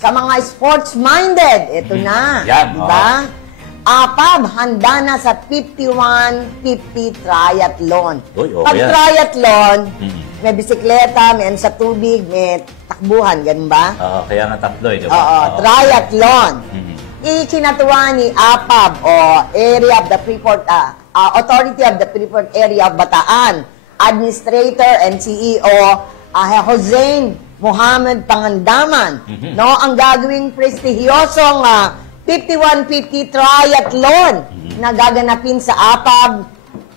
Sa mga sports-minded, ito na. Yan, diba? APAB, handa na sa 51-50 triathlon. Uy, okay Pag yan. triathlon, may bisikleta, may sa tubig, may takbuhan, ganun ba? Kaya nga tatlo, di ba? Oo, triathlon. Ikinatuwa ni APAB o Area of the Freeport, Authority of the Freeport Area of Bataan, Administrator and CEO Jose Mohamed Pangandaman, no, ang gagawing prestihiyosong 51-50 triathlon na gaganapin sa APAB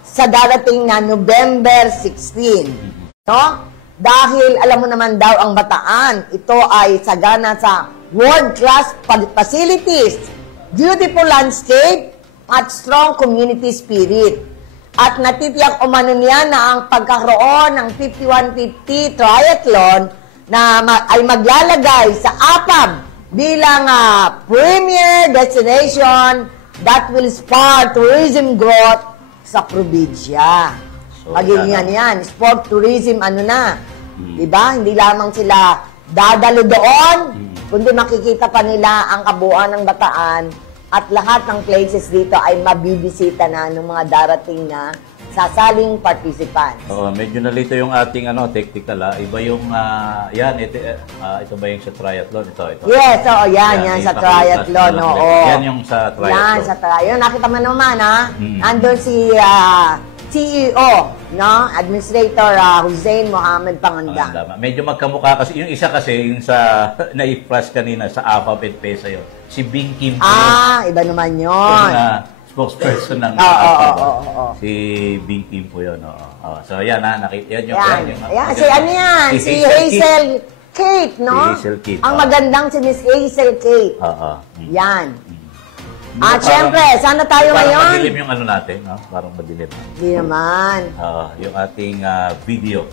sa darating na November 16. No? Dahil alam mo naman daw ang Bataan, ito ay sagana sa world-class facilities, beautiful landscape, at strong community spirit. At natitiyak umano niya na ang pagkakaroon ng 51-50 triathlon na ay maglalagay sa APAB bilang premier destination that will spur tourism growth sa probinsya. So, magiging yan, sport tourism, ano na. Diba? Hindi lamang sila dadalo doon, kundi makikita pa nila ang kabuuan ng Bataan at lahat ng places dito ay mabibisita na ng mga darating na sasaling participants. Medyo nalito yung ating technical. Iba yung, yan, ito ba yung sa triathlon? Ito. Yes, yan sa triathlon. Yan yung sa triathlon. Yan sa triathlon. Nakita mo naman, andun si CEO, no? Administrator Jose Mohamed Pangandaman. Medyo magkamukha kasi. Yung isa kasi, yung sa na-flash kanina sa APAB and PESA yun. Si Bing Kim. Iba naman yun. Spokesperson ng si Bing Kim po yun. So, yan nakita. Yan, si ano yan? Si Hazel Kate, no? Si Hazel Kate. Ang magandang si Miss Hazel Kate. Yan. Siyempre, sana tayo ngayon. Parang madilim yung natin, no? Parang madilim. Hindi naman. Yung ating video.